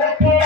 Okay.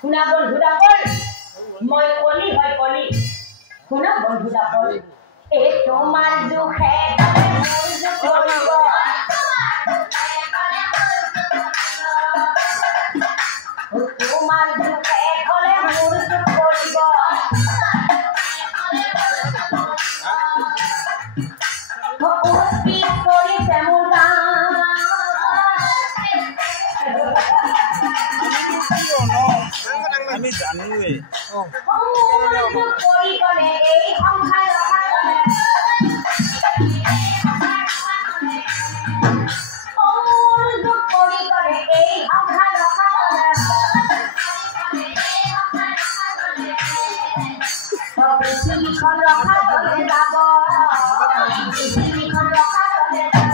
শুনা বন্ধুসকল মই কলি হয় কলি শুনা বন্ধুসকল এই তোমাৰ দুখে তোমাৰ দুখে গলে মোৰ দুখ কৰিব আমি জানোৱে কৰি গলে এই সংসাৰ পৃথিৱীখন ৰখা গলে যাব পৃথিৱীখন ৰখা গলে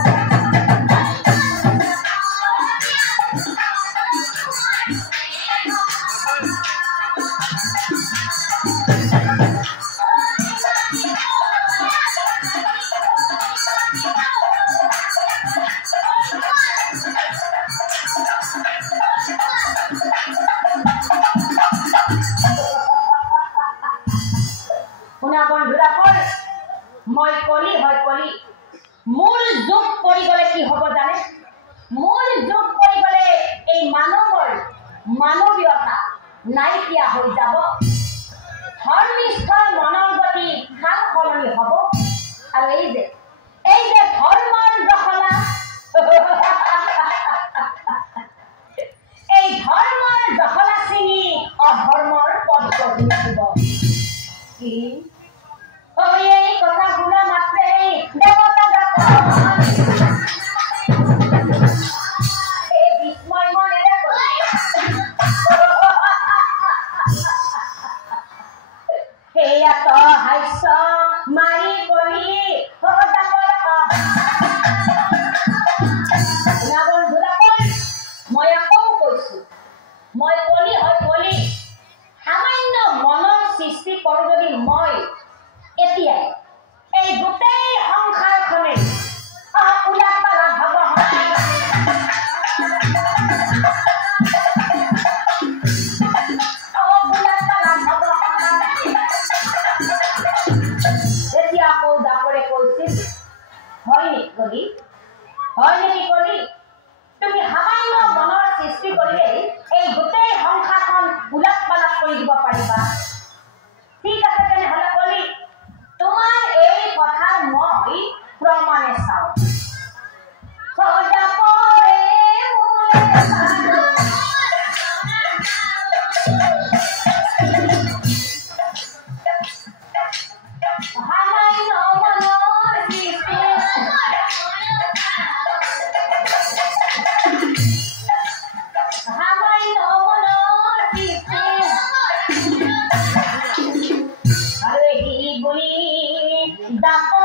শুনা বন্ধুসকল মই কলি হয় কলি মোৰ যুগ পৰি গলে কি হ'ব জানে মোৰ যুগ পৰি গলে এই মানৱৰ মানৱীয়তা নাইকিয়া হৈ যাব ধৰ্মিষ্ঠ মনৰ গতি সাল সলনি হ'ব আৰু এই যে ধৰ্মৰ জখলা এই ধৰ্মৰ জখলা ছিঙি অধৰ্মৰ পথ গঢ়িব কি এই কথা শুনা মাত্ৰেই দেৱতা এই বিস্ময় মনেৰে সেয়াত হাস্য মাৰি কলি মই আকৌ কৈছো মই কলি হয় কলি সামান্য মনৰ সৃষ্টি কৰো যদি মই এতিয়া এই গোটেই সংসাৰখনে উলাট পালাট হ'ব এতিয়া আকৌ দাপৰে কৈছিল হয় নেকি কলি তুমি সামান্য মনৰ সৃষ্টি কৰিলে এই গোটেই সংসাৰখন উলাট পালাট কৰি দিব পাৰিবা ঠিক আছে তেনেহ'লে কলি তোমাৰ এই কথা মই প্ৰমাণে চাওঁ দাপৰ